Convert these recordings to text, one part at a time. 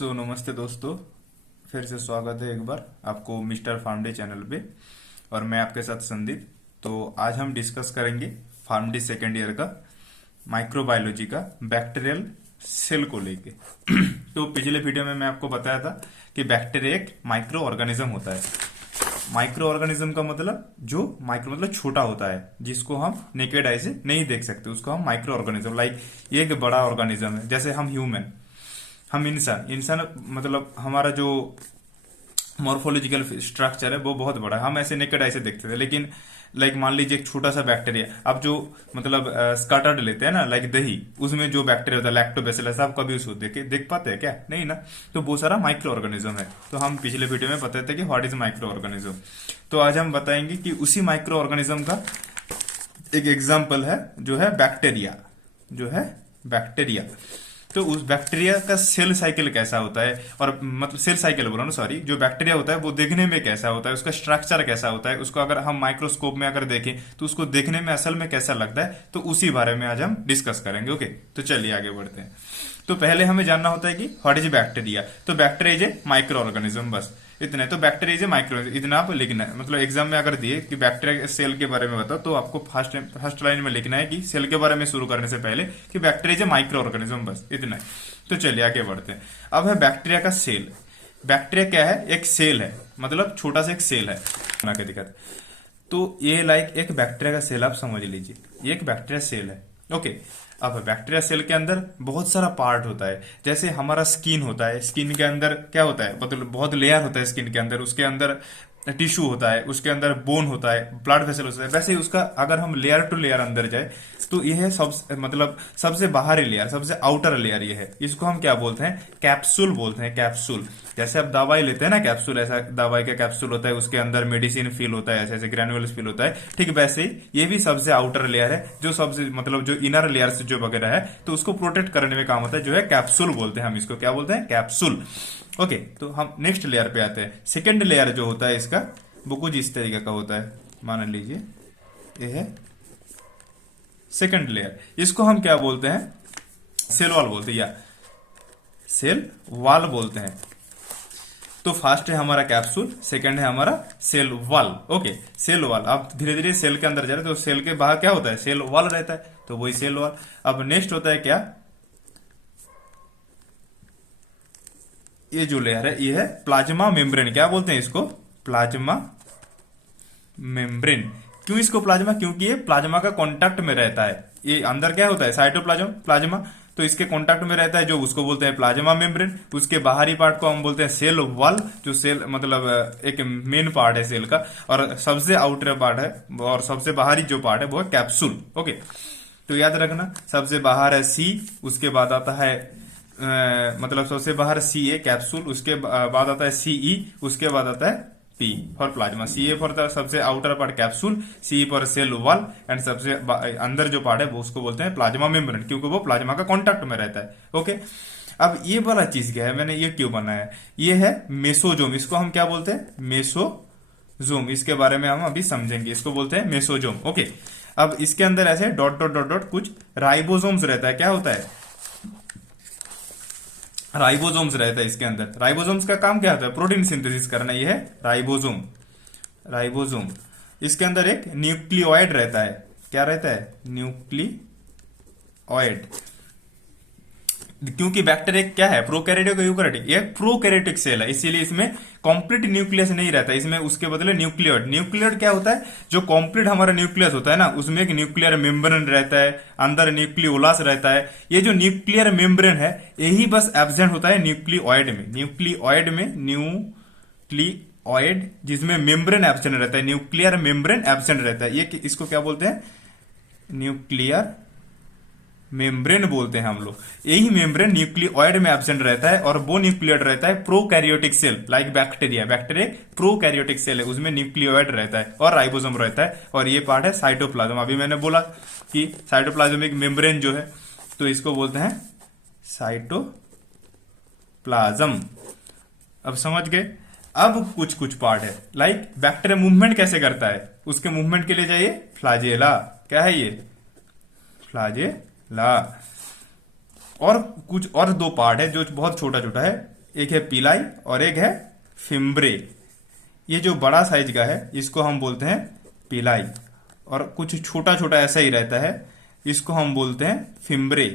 नमस्ते दोस्तों। फिर से स्वागत है एक बार आपको मिस्टर फार्मडी चैनल पे। और मैं आपके साथ संदीप। तो आज हम डिस्कस करेंगे फार्मडी सेकेंड ईयर का माइक्रोबायोलॉजी का बैक्टीरियल सेल को लेके। तो पिछले वीडियो में मैं आपको बताया था कि बैक्टीरिया एक माइक्रो ऑर्गेनिज्म होता है। माइक्रो ऑर्गेनिज्म का मतलब जो माइक्रो मतलब छोटा होता है, जिसको हम नेकेड आई से नहीं देख सकते, उसको हम माइक्रो ऑर्गेनिज्म। लाइक ये एक बड़ा ऑर्गेनिज्म है, जैसे हम ह्यूमन, हम इंसान इंसान मतलब हमारा जो मॉर्फोलॉजिकल स्ट्रक्चर है वो बहुत बड़ा है। हम ऐसे नेकेड आई से देखते थे, लेकिन लाइक मान लीजिए एक छोटा सा बैक्टीरिया, आप जो मतलब स्टार्टर लेते हैं ना, लाइक दही, उसमें जो बैक्टीरिया होता है लैक्टोबैसिलस, आप कभी उसको देख पाते हैं क्या? नहीं ना। तो वो सारा माइक्रो ऑर्गेनिज्म है। तो हम पिछले वीडियो में बताते थे कि व्हाट इज माइक्रो ऑर्गेनिज्म। तो आज हम बताएंगे कि उसी माइक्रो ऑर्गेनिज्म का एक एग्जाम्पल है जो है बैक्टीरिया। तो उस बैक्टीरिया का सेल साइकिल कैसा होता है, और मतलब सेल साइकिल बोला ना, सॉरी, जो बैक्टीरिया होता है वो देखने में कैसा होता है, उसका स्ट्रक्चर कैसा होता है, उसको अगर हम माइक्रोस्कोप में अगर देखें तो उसको देखने में असल में कैसा लगता है, तो उसी बारे में आज हम डिस्कस करेंगे। ओके, तो चलिए आगे बढ़ते हैं। तो पहले हमें जानना होता है कि व्हाट इज बैक्टीरिया। तो bacteria is a micro organism, बस इतना है। तो बैक्टीरिया इज ए माइक्रो, इतना आप लिखना है। मतलब एग्जाम में अगर दिए कि बैक्टीरिया सेल के बारे में बताओ, तो आपको फर्स्ट लाइन में लिखना है कि सेल के बारे में शुरू करने से पहले कि bacteria is a micro organism, बस इतना है। तो चलिए आगे बढ़ते हैं। अब है बैक्टीरिया का सेल। बैक्टीरिया क्या है? एक सेल है, मतलब छोटा सा एक सेल है। बना के दिखाते। तो ये लाइक एक बैक्टीरिया का सेल आप समझ लीजिए, ये एक बैक्टीरिया सेल है। ओके, अब बैक्टीरिया सेल के अंदर बहुत सारा पार्ट होता है। जैसे हमारा स्किन होता है, स्किन के अंदर क्या होता है, मतलब बहुत लेयर होता है स्किन के अंदर, उसके अंदर टिश्यू होता है, उसके अंदर बोन होता है, ब्लड वेसल होता है। वैसे ही उसका अगर हम लेयर टू लेयर अंदर जाए तो यह है मतलब सबसे बाहरी लेयर, सबसे आउटर लेयर ये है। इसको हम क्या बोलते हैं? कैप्सूल बोलते हैं, कैप्सूल। जैसे आप दवाई लेते हैं ना, कैप्सूल, ऐसा दवाई का कैप्सूल होता है, उसके अंदर मेडिसिन फील होता है, ऐसे ऐसे ग्रेनुअल्स फील होता है। ठीक वैसे ही ये भी सबसे आउटर लेयर है, जो सबसे मतलब जो इनर लेयर से जो वगैरह है, तो उसको प्रोटेक्ट करने में काम होता है, जो है कैप्सूल बोलते हैं। हम इसको क्या बोलते हैं? कैप्सूल। ओके, तो हम नेक्स्ट लेयर पे आते हैं। सेकेंड लेयर जो होता है इसका, वो कुछ इस तरीके का होता है। मान लीजिए ये है सेकेंड लेयर। इसको हम क्या बोलते हैं? सेल वॉल बोलते हैं, या सेल वॉल बोलते हैं। तो फर्स्ट है हमारा कैप्सूल, सेकंड है हमारा cell wall. Okay, cell wall. आप धीरे धीरे सेल के अंदर जा रहे हैं, तो सेल के बाहर क्या होता है? सेल वॉल रहता है, तो वही सेल वॉल। अब नेक्स्ट होता है क्या? ये जो लेयर है, ये है प्लाज्मा मेम्ब्रेन। क्या बोलते हैं इसको? Plasma membrane. क्यों इसको प्लाज्मा? क्योंकि ये प्लाज्मा का कांटेक्ट में रहता है। ये अंदर क्या होता है? साइटोप्लाज्म, प्लाज्मा, तो इसके कांटेक्ट में रहता है, जो उसको बोलते हैं प्लाज्मा मेम्ब्रेन। उसके बाहरी पार्ट को हम बोलते हैं सेल वॉल, जो सेल मतलब एक मेन पार्ट है सेल का, और सबसे आउटर पार्ट है, और सबसे बाहरी जो पार्ट है वो है कैप्सूल। ओके, तो याद रखना, सबसे बाहर है सी, उसके बाद आता है मतलब सबसे बाहर सी ए कैप्सूल, उसके बाद आता है सीई, उसके बाद आता है P for plasma. C A for सबसे outer part capsule, C for cell wall, and सबसे अंदर जो पार्ट है वो उसको बोलते हैं प्लाज्मा मेम्ब्रेन, क्योंकि वो प्लाज्मा का कांटेक्ट में रहता है। ओके, अब ये वाला चीज क्या है, मैंने ये क्यों बनाया है? ये है मेसोजोम। इसको हम क्या बोलते हैं? मेसोजोम। इसके बारे में हम अभी समझेंगे, इसको बोलते हैं मेसोजोम। ओके, अब इसके अंदर ऐसे डॉट डॉट डॉट डॉट कुछ राइबोसोम्स रहता है। क्या होता है? राइबोसोम्स रहता है इसके अंदर। राइबोसोम्स का काम क्या होता है? प्रोटीन सिंथेसिस करना। ये है राइबोसोम। राइबोसोम, इसके अंदर एक न्यूक्लियोइड रहता है। क्या रहता है? न्यूक्लियोइड। क्योंकि बैक्टीरिया क्या है? Prokaryotic, eukaryotic. ये प्रोकैरियोटिक सेल है, इसीलिए इसमें कंप्लीट न्यूक्लियस नहीं रहता, इसमें उसके बदले न्यूक्लियोइड। न्यूक्लियोइड क्या होता है? जो कंप्लीट हमारा न्यूक्लियस होता है ना, उसमें एक न्यूक्लियर मेम्ब्रेन रहता है, अंदर न्यूक्लियोलस रहता है। ये जो न्यूक्लियर मेम्ब्रेन है, यही बस एब्सेंट होता है न्यूक्लियोइड में। न्यूक्लियोइड जिसमें मेम्ब्रेन एब्सेंट रहता है, न्यूक्लियर मेम्ब्रेन एब्सेंट रहता है। ये इसको क्या बोलते हैं? न्यूक्लियर मेम्ब्रेन बोलते हैं हम लोग। यही मेम्ब्रेन न्यूक्लियोइड में एब्सेंट रहता है, और वो न्यूक्लियोइड रहता है prokaryotic cell, like bacteria. Bacteria prokaryotic cell है, उसमें न्यूक्लियोइड रहता है और राइबोसोम रहता है, और ये पार्ट है साइटोप्लाज्म। अभी मैंने बोला कि साइटोप्लाज्मिक मेम्ब्रेन जो है, तो इसको बोलते हैं साइटोप्लाज्म। अब समझ गए? अब कुछ कुछ पार्ट है, लाइक बैक्टीरिया मूवमेंट कैसे करता है, उसके मूवमेंट के लिए चाहिए फ्लाजेला। क्या है ये? फ्लाजेला। और कुछ और दो पार्ट है जो बहुत छोटा छोटा है। एक है पिलाई और एक है फिम्ब्रे। ये जो बड़ा साइज का है इसको हम बोलते हैं पिलाई, और कुछ छोटा छोटा ऐसा ही रहता है इसको हम बोलते हैं फिम्ब्रे,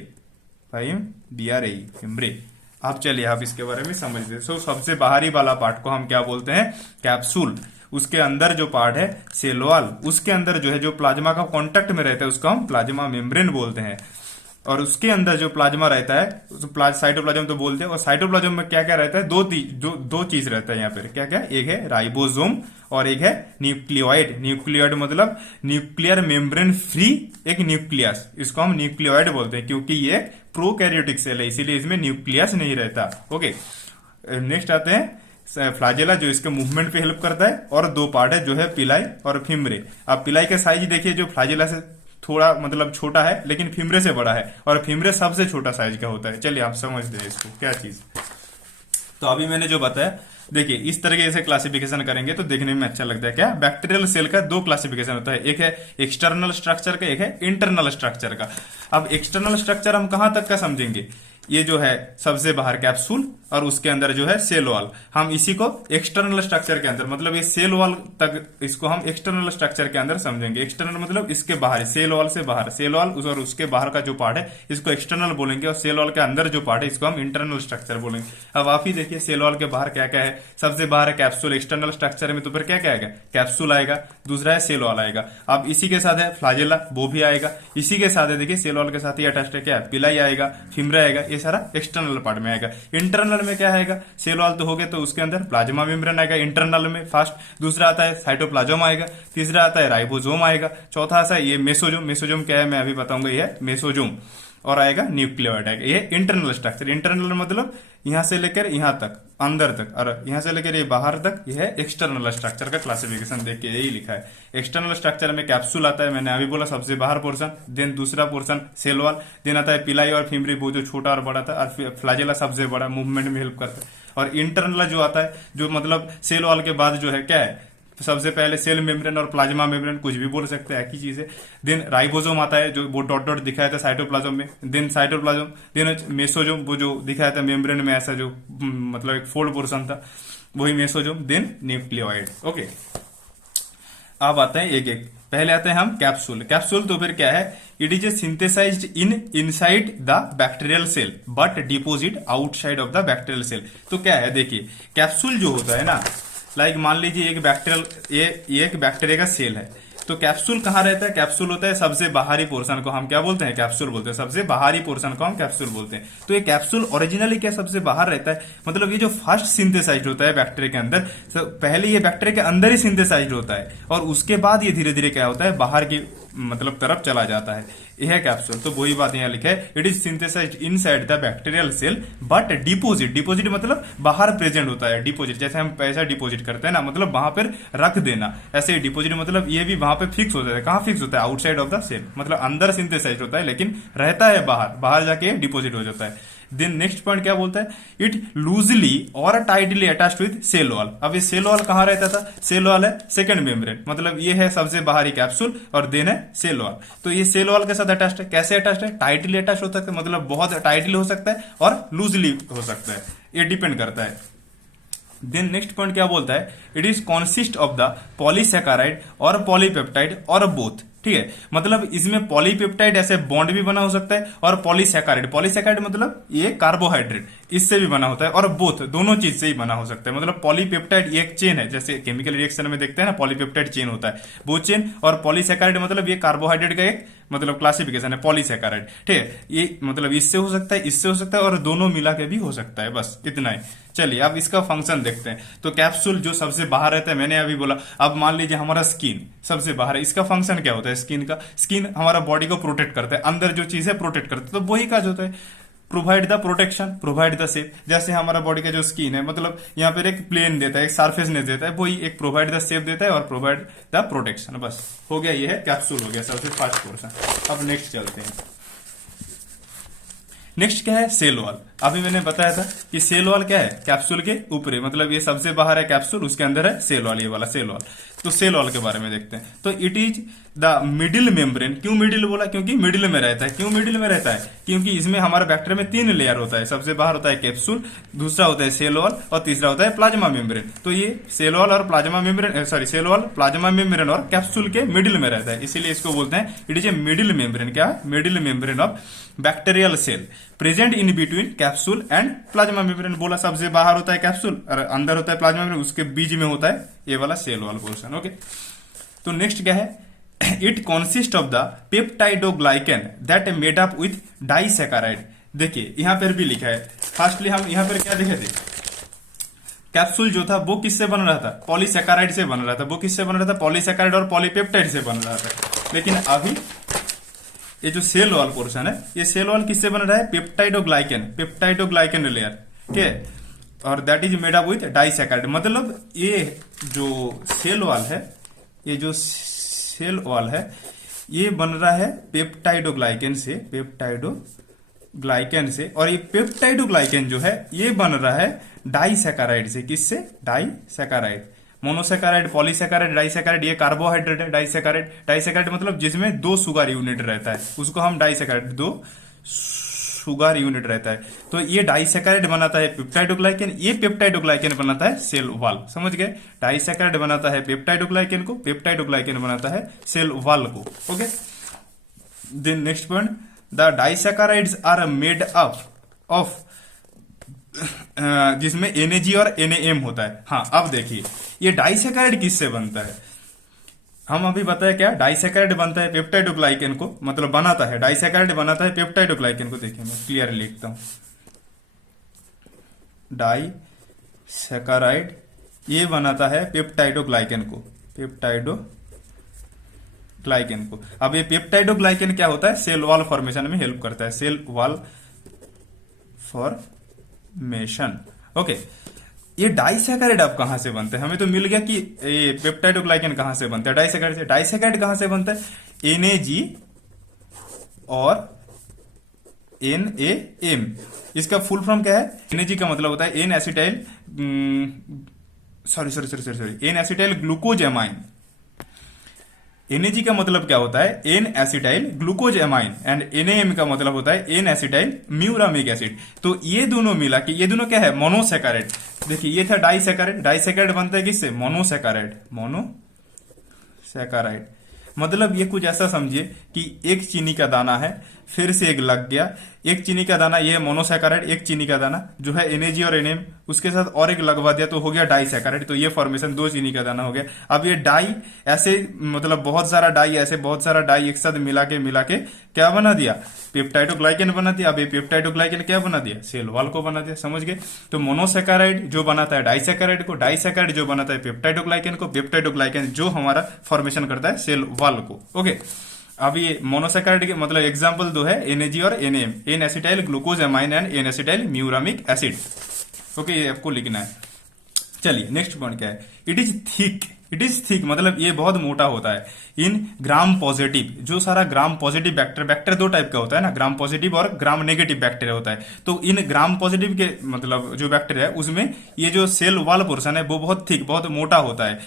BRAE फिम्ब्रे। आप चलिए आप इसके बारे में समझ लीजिए। सबसे बाहरी वाला पार्ट को हम क्या बोलते हैं, कैप्सूल। उसके अंदर जो पार्ट है सेल वॉल, उसके अंदर जो है जो प्लाज्मा का कांटेक्ट में रहता है उसको हम प्लाज्मा मेम्ब्रेन बोलते हैं। और उसके अंदर जो प्लाज्मा रहता है साइटोप्लाज्म तो बोलते हैं। और साइटोप्लाज्म में क्या क्या रहता है, दो चीज रहता है यहाँ पर। क्या क्या, एक है राइबोसोम और एक है न्यूक्लियोइड। न्यूक्लियोइड मतलब न्यूक्लियर मेम्ब्रेन फ्री एक न्यूक्लियस, इसको हम न्यूक्लियोइड बोलते हैं क्योंकि ये प्रोकैरियोटिक सेल है, इसीलिए इसमें न्यूक्लियस नहीं रहता। ओके, नेक्स्ट आते हैं फ्लाजेला जो इसके मूवमेंट पे हेल्प करता है, और दो पार्ट है जो है पिलाई और फिम्ब्रे। अब पिलाई का साइज देखिए जो फ्लाजेला से थोड़ा मतलब छोटा है लेकिन फिम्ब्रे से बड़ा है, और फिम्ब्रे सबसे छोटा साइज का होता है। चलिए आप समझते हैं इसको क्या चीज। तो अभी मैंने जो बताया देखिए इस तरीके से क्लासिफिकेशन करेंगे तो देखने में अच्छा लगता है। क्या, बैक्टीरियल सेल का दो क्लासिफिकेशन होता है, एक है एक्सटर्नल स्ट्रक्चर का, एक है इंटरनल स्ट्रक्चर का। अब एक्सटर्नल स्ट्रक्चर हम कहां तक का समझेंगे, ये जो है सबसे बाहर कैप्सूल और उसके अंदर जो है सेल वॉल, हम इसी को एक्सटर्नल स्ट्रक्चर के अंदर मतलब ये सेल वॉल तक इसको हम एक्सटर्नल स्ट्रक्चर के अंदर समझेंगे। एक्सटर्नल मतलब इसके बाहर, सेल वॉल से बाहर, सेल वॉल और उसके बाहर का जो पार्ट है इसको एक्सटर्नल बोलेंगे, और सेल वॉल के अंदर जो पार्ट है इसको हम इंटरनल स्ट्रक्चर बोलेंगे। अब आप ही देखिए सेल वॉल के बाहर क्या क्या है, सबसे बाहर है कैप्सूल। एक्सटर्नल स्ट्रक्चर में तो फिर क्या क्या आएगा, कैप्सूल आएगा, दूसरा है सेल वॉल आएगा। अब इसी के साथ है फ्लाजेला, वो भी आएगा। इसी के साथ है देखिए सेल वॉल के साथ ही अटैच्ड है क्या, पिलाई आएगा, फिम्ब्रा आएगा, ये सारा एक्सटर्नल पार्ट में आएगा। इंटरनल में क्या आएगा, सेल वॉल तो हो गया तो उसके अंदर प्लाज्मा मेम्ब्रेन आएगा इंटरनल में फर्स्ट, दूसरा आता है साइटोप्लाज्म आएगा, तीसरा आता है राइबोसोम आएगा, चौथा आता है ये मेसोजोम। मेसोजोम क्या है मैं अभी बताऊंगा, ये है मेसोजोम, और आएगा न्यूक्लियोइड आएगा। ये इंटरनल स्ट्रक्चर। इंटरनल मतलब यहां से लेकर यहां तक, अंदर तक, और यहां से लेकर ये बाहर तक, यह है एक्सटर्नल स्ट्रक्चर का क्लासिफिकेशन। देख के यही लिखा है। एक्सटर्नल स्ट्रक्चर में कैप्सूल आता है, मैंने अभी बोला सबसे बाहर पोर्शन, देन दूसरा पोर्शन सेल वॉल, देन आता है पिलाई और फिम्ब्री वो जो छोटा और बड़ा था, और फ्लाजेला सबसे बड़ा मूवमेंट में हेल्प करता है। और इंटरनल जो आता है जो मतलब सेल वॉल के बाद जो है क्या है, सबसे पहले सेल मेम्ब्रेन और प्लाज्मा मेम्ब्रेन, कुछ भी बोल सकते हैं, एक ही चीज है। देन राइबोसोम आता है जो वो डॉट डॉट दिखाया था साइटोप्लाज्म में, देन साइटोप्लाज्म, देन मेसोजोम वो जो दिखाया था मेम्ब्रेन में ऐसा जो मतलब एक फोल्ड पोर्शन था, वही मेसोजोम, देन न्यूक्लियोइड। ओके, अब आते हैं एक एक। पहले आते हैं हम कैप्सूल। कैप्सूल तो फिर क्या है, it is a synthesized inside the bacterial cell but deposit outside of the bacterial cell. तो क्या है देखिए, कैप्सूल जो होता है ना, लाइक मान लीजिए एक बैक्टीरिया का सेल है, तो कैप्सूल कहाँ रहता है, कैप्सूल होता है सबसे बाहरी पोर्शन को हम क्या बोलते हैं, कैप्सूल बोलते हैं। सबसे बाहरी पोर्शन को हम कैप्सूल बोलते हैं। तो ये कैप्सूल ओरिजिनली क्या सबसे बाहर रहता है, मतलब ये जो फर्स्ट सिंथेसाइज्ड होता है बैक्टीरिया के अंदर, तो पहले ये बैक्टीरिया के अंदर ही सिंथेसाइज्ड होता है, और उसके बाद ये धीरे धीरे क्या होता है, बाहर की मतलब तरफ चला जाता है। यह है कैप्सूल। तो वही बात यहाँ लिखा है, it is synthesized inside the bacterial cell but deposit. Deposit मतलब बाहर प्रेजेंट होता है। डिपोजिट जैसे हम पैसा डिपोजिट करते हैं ना, मतलब वहां पर रख देना, ऐसे ही डिपोजिट मतलब ये भी वहां पे फिक्स होता है। कहाँ फिक्स होता है, आउटसाइड ऑफ द सेल, मतलब अंदर सिंथेसाइज्ड होता है लेकिन रहता है बाहर, बाहर जाके डिपोजिट हो जाता है। देन नेक्स्ट पॉइंट क्या बोलता है, इट लूजली और tightly attached with cell wall. अब ये सेल वॉल कहां रहता था, सेल वॉल है सेकंड मेम्ब्रेन, मतलब ये है सबसे बाहरी कैप्सूल और देन है सेल वॉल। तो ये सेल वॉल के साथ अटैच्ड है। कैसे अटैच्ड है, टाइटली अटैच हो सकता है, मतलब बहुत टाइटली हो सकता है और लूजली हो सकता है, ये डिपेंड करता है। देन नेक्स्ट पॉइंट क्या बोलता है, it is consist of the polysaccharide और पॉलीपेप्टाइड और बोथ। ठीक है, मतलब इसमें पॉलीपेप्टाइड ऐसे बॉन्ड भी बना हो सकता है, और पॉलीसैकेराइड, पॉलीसैकेराइड मतलब ये कार्बोहाइड्रेट, इससे भी बना होता है, और बोथ दोनों चीज से ही बना हो सकता है। मतलब पॉलीपेप्टाइड एक चेन है, जैसे केमिकल रिएक्शन में देखते हैं ना पॉलीपेप्टाइड चेन होता है, वो चेन, और पॉलीसैकेराइड मतलब ये कार्बोहाइड्रेट का एक मतलब क्लासिफिकेशन है पॉलीसैकेराइड। ठीक है, ये मतलब इससे हो सकता है, इससे हो सकता है, और दोनों मिला के भी हो सकता है, बस इतना ही। चलिए अब इसका फंक्शन देखते हैं। तो कैप्सूल जो सबसे बाहर रहता है, मैंने अभी बोला। अब मान लीजिए हमारा स्किन सबसे बाहर है, इसका फंक्शन क्या होता है स्किन का, स्किन हमारा बॉडी को प्रोटेक्ट करता है, अंदर जो चीज है प्रोटेक्ट करता है, तो वही काज होता है, provide the protection, provide the shape. जैसे हमारा बॉडी का जो स्किन है, मतलब यहाँ पर एक प्लेन देता है, एक सरफेसनेस देता है, वही एक प्रोवाइड द शेप देता है और प्रोवाइड द प्रोटेक्शन। बस हो गया, ये है कैप्सूल हो गया सबसे फर्स्ट पोर्शन। अब नेक्स्ट चलते हैं। नेक्स्ट क्या है, सेल वॉल। अभी मैंने बताया था कि सेल वॉल क्या है, कैप्सूल के ऊपर है, मतलब ये सबसे बाहर है कैप्सूल, उसके अंदर है सेल वॉल, ये वाला सेल वॉल। तो सेल वॉल के बारे में देखते हैं। तो it is the middle membrane. क्यों मिडिल बोला? क्योंकि मिडिल में रहता है। क्यों मिडिल में रहता है? क्योंकि इसमें हमारे बैक्टीरिया में 3 लेयर होता है। सबसे बाहर होता है कैप्सूल, दूसरा होता है सेल वॉल और तीसरा होता है प्लाज्मा मेम्ब्रेन। तो ये सेल वॉल और plasma membrane, sorry cell wall, plasma membrane और कैप्सूल के मिडिल में रहता है, इसीलिए इसको बोलते हैं it is a middle membrane. क्या है? Middle membrane of bacterial cell present in between capsule and plasma membrane. बोला सबसे बाहर होता है कैप्सूल और अंदर होता है प्लाज्मा मेम्ब्रेन, उसके बीच में होता है ये वाला सेल वॉल पोर्शन। ओके, तो नेक्स्ट क्या है? It consist of the peptidoglycan that made up with disaccharide. देखिए यहां पर भी लिखा है। फर्स्टली हम यहां पर क्या देखे थे? कैप्सूल जो था वो किससे बन रहा था? पॉलीसैकाराइड से बन रहा था। वो किससे बन रहा था? पॉलीसैकाराइड और पॉलीपेप्टाइड से बन रहा था। लेकिन अभी ये जो सेल वॉल पोर्शन है, ये सेल वॉल किससे बन रहा है? पेप्टाइडोग्लाइकेन, पेप्टाइडोग्लाइकेन लेयर, ठीक है, और that is made up with disaccharide. मतलब ये जो सेल वॉल है, ये जो सेल वॉल है, ये बन रहा है पेप्टाइडोग्लाइकेन से, पेप्टाइडोग्लाइकेन से, और ये पेप्टाइडोग्लाइकेन जो है ये बन रहा है डाइसैकाराइड से। किससे? डाइसैकाराइड। मोनोसैकाराइड, पॉलीसैकाराइड, डाइसैकाराइड, ये कार्बोहाइड्रेट है। डाइसैकाराइड, डाइसैकाराइड मतलब जिसमें 2 शुगर यूनिट रहता है, उसको हम डाइसैकाराइड, 2 शुगर यूनिट रहता है। तो ये डाइसैकाराइड बनाता है पेप्टाइडोग्लाइकेन, ये पेप्टाइडोग्लाइकेन बनाता है सेल वॉल। समझ गए? डाइसैकाराइड बनाता है पेप्टाइडोग्लाइकेन को, पेप्टाइडोग्लाइकेन बनाता है सेल वॉल को। Okay, then next point, the disaccharides are made up of, जिसमें NAG और NAM होता है। हाँ, अब देखिए ये डाइसैकाराइड किससे बनता है? हम अभी बताया क्या? डाइसैकाराइड बनता है पेप्टाइडोग्लाइकेन को, मतलब बनाता है, डाइसैकाराइड बनाता है पेप्टाइडोग्लाइकेन को। देखिए मैं क्लियर लिखता हूं, डाइसैकाराइड ये बनाता है पेप्टाइडोग्लाइकेन को, पेप्टाइडोग्लाइकेन को। अब ये पेप्टाइडोग्लाइकेन क्या होता है? सेल वॉल फॉर्मेशन में हेल्प करता है, सेल वॉल फॉर्मेशन। ओके, ये डाइसैकाराइड अब कहां से बनते हैं? हमें तो मिल गया कि ये पेप्टाइडोग्लाइकेन कहां से बनता है? डाइसैकाराइड से। डाइसैकाराइड कहां से बनता है? NAG और NAM। इसका फुल फॉर्म क्या है? NAG का मतलब होता है N acetyl, N acetyl glucosamine. NAG का मतलब क्या होता है? N acetyl glucosamine, and NAM का मतलब होता है एन एसिटाइल म्यूरामिक एसिड। तो ये दोनों मिला के ये दोनों क्या है? मोनोसैकाराइड। देखिए ये था डाइसैकाराइड, डाइसैकाराइड बनता है किससे? मोनोसैकाराइड, मोनोसैकाराइड। मतलब ये कुछ ऐसा समझिए कि एक चीनी का दाना है, फिर से एक लग गया, एक चीनी का दाना, ये मोनोसैकाराइड, एक चीनी का दाना जो है NAG और NAM, उसके साथ और एक लगवा दिया तो हो गया डाइसैकाराइड। तो ये फॉर्मेशन 2 चीनी का दाना हो गया। अब ये डाई ऐसे, मतलब बहुत सारा डाई, ऐसे बहुत सारा डाई एक साथ मिला के क्या बना दिया? पेप्टाइडोग्लाइकेन बना दिया। अब ये पेप्टाइडोग्लाइकेन क्या बना दिया? सेल वॉल को बना दिया। समझ गए? तो मोनोसैकाराइड जो बनाता है डाइसैकाराइड को, डाइसैकाराइड जो बनाता है पेप्टाइडोग्लाइकेन को, पेप्टाइडोग्लाइकेन जो हमारा फॉर्मेशन करता है सेल वॉल को। ओके, अब ये मोनोसैकाराइड के मतलब एग्जांपल 2 है NAG और NAM, N acetyl glucosamine and N acetyl muramic acid. Okay, ये आपको लिखना है। चलिए नेक्स्ट पॉइंट क्या है? It is thick. It is thick मतलब ये बहुत मोटा होता है। इन ग्राम पॉजिटिव, जो सारा ग्राम पॉजिटिव बैक्टीरिया 2 टाइप का होता है ना, ग्राम पॉजिटिव और ग्राम नेगेटिव बैक्टीरिया होता है। तो इन ग्राम पॉजिटिव के मतलब जो बैक्टीरिया है उसमें ये जो सेल वॉल पोर्शन है वो बहुत थिक, बहुत मोटा होता है।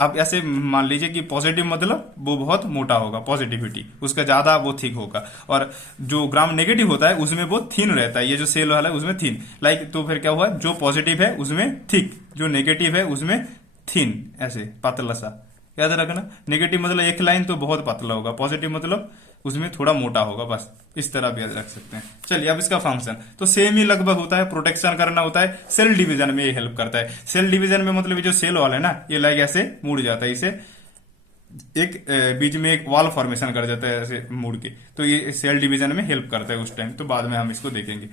अब ऐसे मान लीजिए कि पॉजिटिव मतलब वो बहुत मोटा होगा, पॉजिटिविटी उसका ज्यादा वो थिक होगा, और जो ग्राम नेगेटिव होता है उसमें वो थिन रहता है। ये जो सेल वाला है उसमें थिन, लाइक तो फिर क्या हुआ? जो पॉजिटिव है उसमें थिक, जो नेगेटिव है उसमें थिन, ऐसे पतला सा। याद रखना, नेगेटिव मतलब एक लाइन तो बहुत पतला होगा, पॉजिटिव मतलब उसमें थोड़ा मोटा होगा, बस इस तरह भी याद रख सकते हैं। चलिए अब इसका फंक्शन तो सेम ही लगभग होता है, प्रोटेक्शन करना होता है, सेल डिवीजन में ये हेल्प करता है। सेल डिवीजन में मतलब ये जो सेल वॉल है ना, ये लाइक ऐसे मुड़ जाता है, इसे एक बीच में एक वॉल फॉर्मेशन कर जाता है ऐसे मुड़ के, तो ये सेल डिवीजन में हेल्प करता है उस टाइम। तो बाद में हम इसको देखेंगे।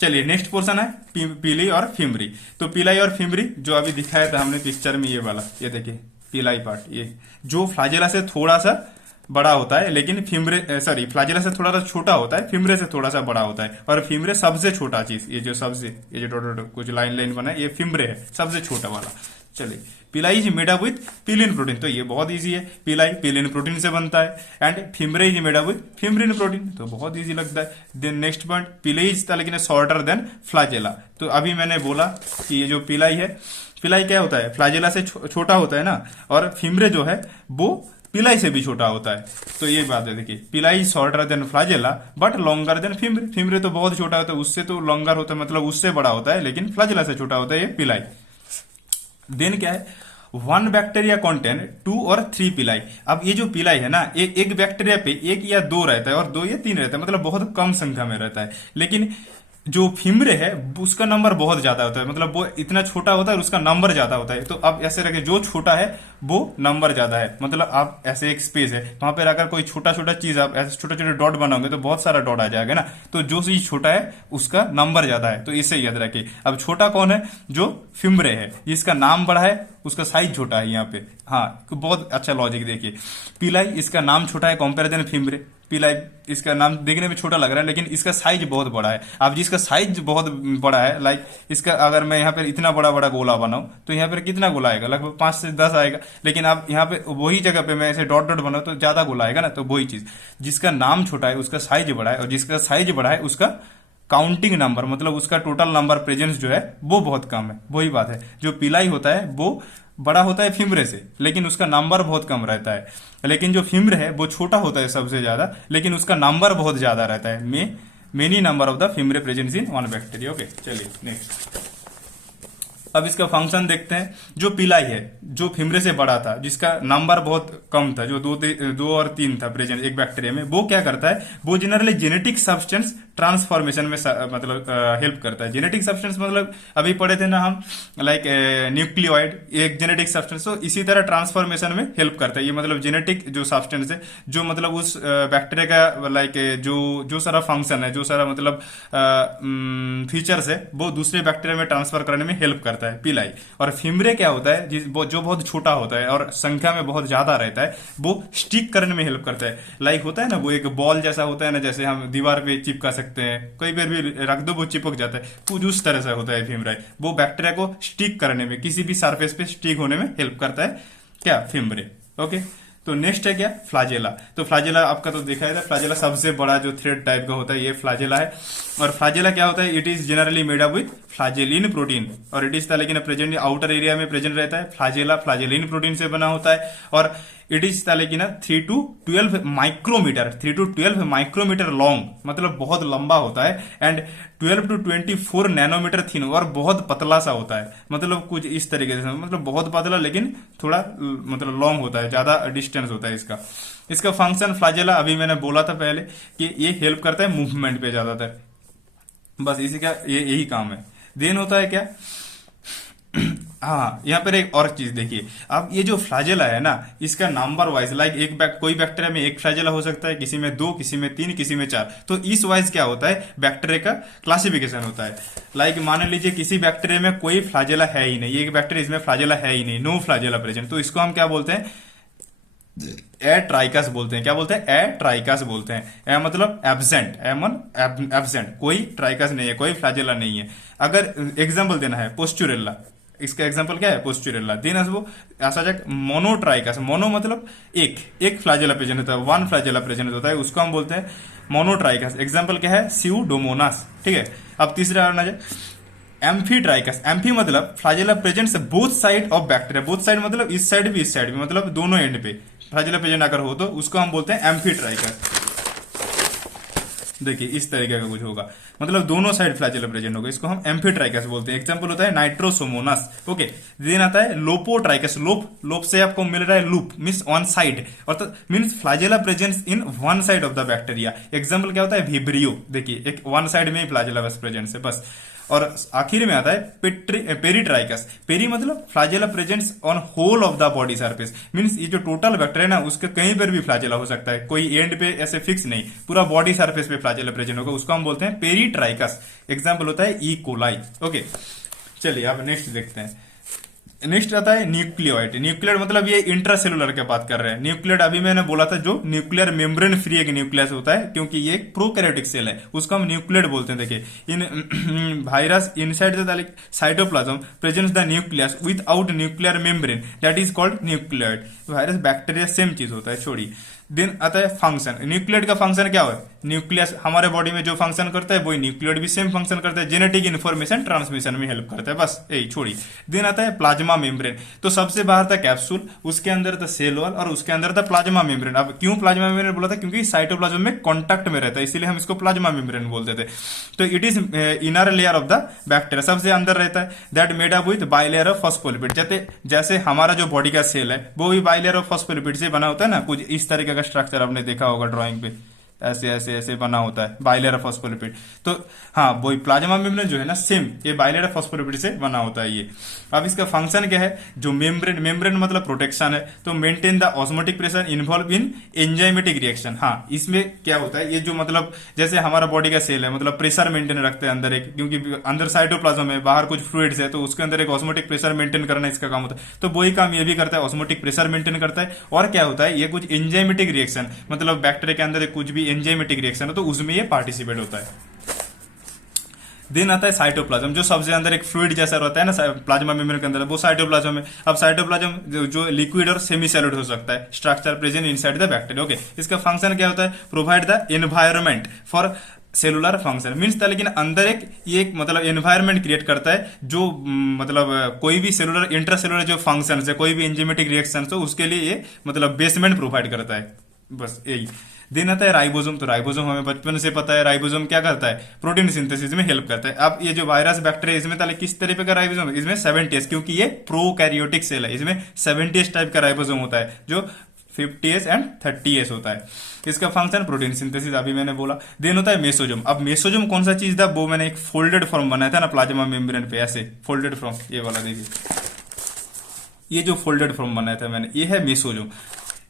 चलिए नेक्स्ट पोर्शन है पीली और फिमरी। तो पिलाई और फिमरी जो अभी दिखाया था हमने पिक्चर में, ये वाला, ये देखिए पिलाई पार्ट, ये जो फ्लैजेला से थोड़ा सा बड़ा होता है, लेकिन फ्लैजेला से थोड़ा सा छोटा होता है, फिमरे से थोड़ा सा बड़ा होता है। और फिमरे सबसे छोटा चीज, ये जो कुछ लाइन लाइन बना है, ये फिमरे है सबसे छोटा वाला। चलिए pili is made up with pilin protein, तो ये बहुत इजी है, पिलाई पिलिन प्रोटीन से बनता है। And fimbriae is made up with fimbrin protein, तो बहुत इजी लगता है। Then next point, pili is लेकिन शॉर्टर देन फ्लाजेला, तो अभी मैंने बोला कि ये जो पिलाई है, पिलाई क्या होता है, फ्लाजेला से छोटा होता है ना, और फिम्रे जो है वो पिलाई से भी छोटा होता है। तो ये बात है, देखिए pili shorter than flagella but longer than fimbriae, fimbriae तो बहुत छोटा होता है, उससे तो लॉन्गर होता है, मतलब उससे बड़ा होता है, लेकिन फ्लाजेला से छोटा होता है ये पिलाई। देन क्या है, वन बैक्टीरिया कॉन्टेन 2 और 3 पिलाई। अब ये जो पिलाई है ना, एक बैक्टीरिया पे 1 या 2 रहता है और 2 या 3 रहता है, मतलब बहुत कम संख्या में रहता है। लेकिन जो फिम्रे है उसका नंबर बहुत ज्यादा होता है, मतलब वो इतना छोटा होता है और उसका नंबर ज्यादा होता है। तो अब ऐसे रखे, जो छोटा है वो नंबर ज्यादा है, मतलब आप ऐसे एक स्पेस है, वहां पर अगर कोई छोटा छोटा चीज आप ऐसे छोटे छोटे डॉट बनाओगे तो बहुत सारा डॉट आ जाएगा ना, तो जो चीज छोटा है उसका नंबर ज्यादा है, तो इसे याद रखिए। अब छोटा कौन है, जो फिम्रे है, जिसका नाम बड़ा है उसका साइज छोटा है यहाँ पे। हाँ, बहुत अच्छा लॉजिक देखिए, पिलाई इसका नाम छोटा है कंपेरिजन फिम्रे, पिलाई इसका नाम देखने में छोटा लग रहा है लेकिन इसका साइज बहुत बड़ा है। अब जिसका साइज बहुत बड़ा है, लाइक इसका अगर मैं यहाँ पर इतना बड़ा बड़ा गोला बनाऊं तो यहाँ पर कितना गोला आएगा, लगभग 5 से 10 आएगा। लेकिन आप यहाँ पे वही जगह पे मैं ऐसे डॉट डॉट बनाऊं तो ज्यादा गोला आएगा ना। तो वही चीज, जिसका नाम छोटा है उसका साइज बड़ा है, और जिसका साइज बड़ा है उसका काउंटिंग नंबर, मतलब उसका टोटल नंबर प्रेजेंस जो है वो बहुत कम है। वही बात है, जो पिलाई होता है वो बड़ा होता है फिम्रे से, लेकिन उसका नंबर बहुत कम रहता है। लेकिन जो फिम्र है वो छोटा होता है सबसे ज्यादा, लेकिन उसका नंबर बहुत ज्यादा रहता है। Many number of the fimbriae presence in one bacteria. Okay, चलिए नेक्स्ट। अब इसका फंक्शन देखते हैं। जो पिलाई है, जो फिम्रे से बड़ा था, जिसका नंबर बहुत कम था, जो 2 और 3 था प्रेजेंट एक बैक्टीरिया में, वो क्या करता है, वो जनरली जेनेटिक सब्सटेंस ट्रांसफॉर्मेशन में मतलब हेल्प करता है। जेनेटिक सब्सटेंस मतलब अभी पढ़े थे ना हम, लाइक न्यूक्लियोइड, एक जेनेटिक सब्सटेंस, तो इसी तरह ट्रांसफॉर्मेशन में हेल्प करता है ये। मतलब जेनेटिक जो सब्सटेंस है, जो मतलब उस बैक्टीरिया का लाइक जो सारा फंक्शन है, जो सारा मतलब फीचर्स है, वो दूसरे बैक्टीरिया में ट्रांसफर करने में हेल्प करता है पिलाई। और फिम्रे क्या होता है, जो बहुत छोटा होता है और संख्या में बहुत ज्यादा रहता है, वो स्टिक करने में हेल्प करता है। लाइक होता है ना, वो एक बॉल जैसा होता है ना, जैसे हम दीवार पे चिपका सकते हैं, कई बार भी रख दो वो चिपक जाता है, कुछ उस तरह से होता है फिम्रे। वो बैक्टीरिया को स्टिक करने में, किसी भी सरफेस पे स्टिक होने में हेल्प करता है क्या, फिम्रे। ओके, तो नेक्स्ट है क्या, फ्लाजेला। तो फ्लाजेला आपका तो देखा था, फ्लाजेला सबसे बड़ा जो थ्रेड टाइप का होता है ये फ्लाजेला है। और फ्लाजेला क्या होता है, it is generally made up with flagellin protein, और इट इज था लेकिन प्रेजेंट आउटर एरिया में प्रेजेंट रहता है। फ्लाजेला फ्लाजेलिन प्रोटीन से बना होता है, और इट इज था लेकिन 3 to 12 micrometer, 3 to 12 micrometer long, मतलब बहुत लंबा होता है। एंड 12 to 24 नैनोमीटर थिन, और बहुत पतला सा होता है, मतलब कुछ इस तरीके से, मतलब बहुत पतला लेकिन थोड़ा मतलब लॉन्ग होता है, ज्यादा डिस्टेंस होता है इसका। इसका फंक्शन फ्लाजेला अभी मैंने बोला था पहले कि ये हेल्प करता है मूवमेंट पे ज्यादातर, बस इसी का यही काम है। देन होता है क्या, हाँ, यहाँ पर एक और चीज देखिए। अब ये जो फ्लाजेला है ना, इसका नंबर वाइज, लाइक कोई बैक्टीरिया में एक फ्लाजेला हो सकता है, किसी में 2, किसी में 3, किसी में 4, तो इस वाइज क्या होता है, बैक्टीरिया का क्लासिफिकेशन होता है। लाइक मान लीजिए किसी बैक्टीरिया में कोई फ्लाजेला है ही नहीं, एक बैक्टीरिया इसमें फ्लाजेला है ही नहीं, नो फ्लाजेला प्रेजेंट, तो इसको हम क्या बोलते हैं, ए ट्राइकस बोलते हैं। क्या बोलते हैं, ए ट्राइकस बोलते हैं। ए मतलब एब्सेंट, एब्सेंट, कोई ट्राइकस नहीं है, कोई फ्लाजेला नहीं है। अगर एग्जाम्पल देना है, पोस्चुरेला, इसका एग्जांपल क्या है, पोस्चुरेला। देन वो मोनोट्राइकस, मोनो मतलब एक फ्लाजेला प्रेजेंट होता है, 1 फ्लाजेला प्रेजेंट होता है, उसको हम बोलते हैं मोनोट्राइकस। एग्जांपल क्या है, स्यूडोमोनास, ठीक है। अब तीसरा आना जाए, एम्फीट्राइकस। एम्फी मतलब flagella present both side of bacteria, both side मतलब इस साइड भी इस साइड भी, मतलब दोनों एंड पे फ्लाजेला प्रेजेंट अगर हो तो उसको हम बोलते हैं एम्फीट्राइकस। देखिए इस तरीके का कुछ होगा, मतलब दोनों साइड फ्लैजेला प्रेजेंट होगा, इसको हम एम्फीट्राइकस बोलते हैं। एग्जांपल होता है नाइट्रोसोमोनास। ओके, देन आता है लोपोट्राइकस। लोप से आपको मिल रहा है लूप, मींस वन साइड, और तो means flagella presence in one side of the bacteria. Example क्या होता है, विब्रियो। देखिए एक वन साइड में ही फ्लैजेला बस प्रेजेंट है बस। और आखिर में आता है पेरीट्राइकस। पेरी मतलब flagella presents on whole of the body surface, means ये जो टोटल बैक्टीरिया ना, उसके कहीं पर भी फ्लैजेला हो सकता है, कोई एंड पे ऐसे फिक्स नहीं, पूरा बॉडी सरफेस पे फ्लैजेला प्रेजेंट होगा, उसको हम बोलते हैं पेरीट्राइकस। एग्जांपल होता है ई कोलाई। ओके, चलिए अब नेक्स्ट देखते हैं। नेक्स्ट आता है न्यूक्लियोइड। न्यूक्लियोइड मतलब ये इंट्रासेलुलर की बात कर रहे हैं। न्यूक्लियोइड अभी मैंने बोला था जो न्यूक्लियर मेम्ब्रेन फ्री एक न्यूक्लियस होता है, क्योंकि ये एक प्रोकैरियोटिक सेल है, उसको हम न्यूक्लियोइड बोलते हैं। देखिए in virus inside the cytoplasm presents the nucleus without nuclear membrane, that is called nucleoid. Virus bacteria same चीज होता है, छोड़िए। देन आता है फंक्शन। न्यूक्लियोइड का फंक्शन क्या है? न्यूक्लियस हमारे बॉडी में जो फंक्शन करता है वही न्यूक्लियोइड भी सेम फंक्शन करता है, जेनेटिक इन्फॉर्मेशन ट्रांसमिशन में हेल्प करता है, बस यही, छोड़िए। देन आता है प्लाज्मा मेम्ब्रेन। तो सबसे बाहर था कैप्सूल, उसके अंदर था सेल वॉल और उसके अंदर था प्लाज्मा मेम्ब्रेन। अब क्यों प्लाज्मा मेम्ब्रेन बोला था? क्योंकि साइटोप्लाज्म में कॉन्टैक्ट में रहता है, इसीलिए हम इसको प्लाज्मा मेम्ब्रेन बोलते थे। तो it is inner layer of the bacteria, सबसे अंदर रहता है, that made up with bilayer of phospholipid. जैसे हमारा जो बॉडी का सेल है वो भी बाइलेयर ऑफ फॉस्फोलिपिड से बना होता है ना, कुछ इस तरीके का स्ट्रक्चर आपने देखा होगा ड्राइंग पे, ऐसे ऐसे ऐसे बना होता है बाइलेयर फॉस्फोलिपिड। तो हाँ, वही प्लाज्मा मेम्ब्रेन जो है ना, सेम ये बाइलेयर फॉस्फोलिपिड से बना होता है ये। अब इसका फंक्शन क्या है? जो मेम्ब्रेन मतलब प्रोटेक्शन है, तो maintain the osmotic pressure involve in enzymatic reaction. हाँ, इसमें क्या होता है, ये जो मतलब जैसे हमारा बॉडी का सेल है, मतलब प्रेशर मेंटेन रखते हैं अंदर एक, क्योंकि अंदर साइटोप्लाज्म है, बाहर कुछ फ्लूइड्स है, तो उसके अंदर एक ऑस्मोटिक प्रेशर मेंटेन करना इसका काम होता है। तो वही काम ये भी करता है, ऑस्मोटिक प्रेशर मेंटेन करता है। और क्या होता है, ये कुछ एंजाइमेटिक रिएक्शन, मतलब बैक्टीरिया के अंदर कुछ भी एंजाइमेटिक रिएक्शन है तो उसमें ये पार्टिसिपेट होता है। देन आता है साइटोप्लाज्म, जो सबसे अंदर एक फ्लूइड जैसा रहता है ना प्लाज्मा मेम्ब्रेन के अंदर, वो साइटोप्लाज्म है। अब साइटोप्लाज्म जो लिक्विड और सेमी सॉलिड हो सकता है, structure present inside the bacteria. Okay, इसका फंक्शन क्या होता है? Provide the environment for cellular function, means था, लेकिन अंदर एक मतलब एनवायरमेंट क्रिएट करता है जो मतलब कोई भी सेलुलर इंट्रासेलुलर जो फंक्शन है, कोई भी एंजाइमेटिक रिएक्शन हो, उसके लिए ये मतलब बेसमेंट प्रोवाइड करता है, बस यही। देन आता है राइबोसोम। तो राइबोसोम हमें बचपन से पता है, राइबोसोम क्या करता है? प्रोटीन सिंथेसिस में हेल्प करता है। अब ये जो वायरस बैक्टीरिया, इसमें ताले किस तरीके का राइबोसोम? इसमें 70S, क्योंकि ये प्रोकैरियोटिक सेल है, इसमें 70S टाइप का राइबोसोम होता है, जो 50S एंड 30S होता है। इसका फंक्शन प्रोटीन सिंथेसिस, अभी मैंने बोला। देन होता है मेसोजोम। अब मेसोजोम कौन सा चीज था? वो मैंने एक फोल्डेड फॉर्म बनाया था ना प्लाज्मा मेम्ब्रेन पे, ऐसे फोल्डेड फॉर्म, ये वाला देखिए, ये जो फोल्डेड फॉर्म बनाया था मैंने, ये है मेसोजोम।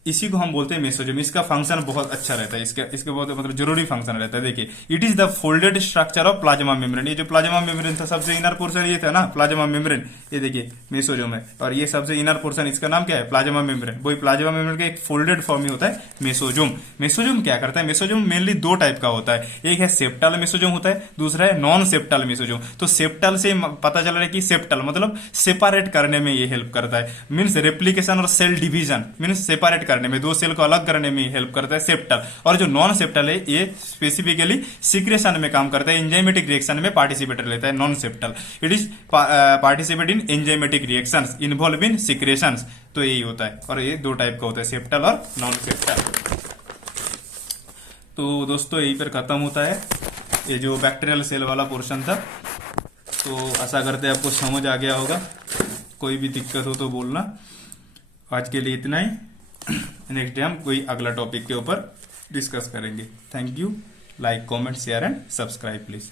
इसी को हम बोलते हैं मेसोजोम। इसका फंक्शन बहुत अच्छा रहता है, इसके बहुत मतलब जरूरी फंक्शन रहता है। देखिए, it is the folded structure of plasma membrane. ये जो प्लाज्मा मेम्ब्रेन था, सबसे इनर पोर्शन ये था ना प्लाज्मा मेम्ब्रेन, ये देखिए मेसोजोम है, और ये सबसे इनर पोर्शन, इसका नाम क्या है? Plasma membrane. वही प्लाज्मा मेम्ब्रेन का एक फोल्डेड फॉर्म ही होता है मेसोजोम। मेसोजोम क्या करता है? मेसोजोम मेनली दो टाइप का होता है, एक है सेप्टल मेसोजोम होता है, दूसरा है नॉन सेप्टल मेसोजोम। तो सेप्टल से पता चल रहा है कि सेप्टल मतलब सेपरेट करने में ये हेल्प करता है, मीन्स रेप्लीकेशन और सेल डिवीजन, मीन्स सेपरेट करने में, दो सेल को अलग करने में हेल्प करता है सेप्टल। और जो नॉन सेप्टल है, ये स्पेसिफिकली सिक्रेशन में काम करता है, एंजाइमेटिक रिएक्शन में पार्टिसिपेट लेता है non septal. It is participate in enzymatic reactions involve in secretions. तो यही होता है, और ये दो टाइप का होता है, सेप्टल और नॉन सेप्टल। तो दोस्तों यही पर खत्म होता है ये जो बैक्टीरियल सेल वाला पोर्शन था। तो आशा करते हैं आपको समझ आ गया होगा। कोई भी दिक्कत हो तो बोलना। आज के लिए इतना ही, नेक्स्ट डे हम कोई अगला टॉपिक के ऊपर डिस्कस करेंगे। Thank you. Like, comment, share and subscribe please.